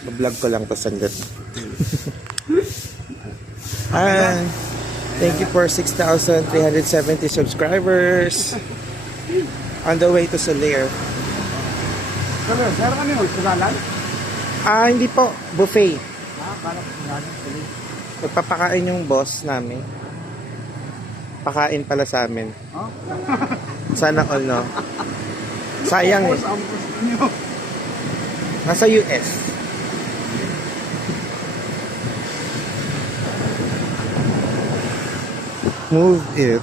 Vlog ko lang to sandot. Ah, thank you for 6,370 subscribers. On the way to Soler. Sir, kami magsugalan? Hindi po. Buffet. Kala ko sugalan. Magpapakain yung boss namin. Pakain pala sa amin. Oh? Sana all, no? Sayang eh. Ang gusto nyo. Nasa US. Move it.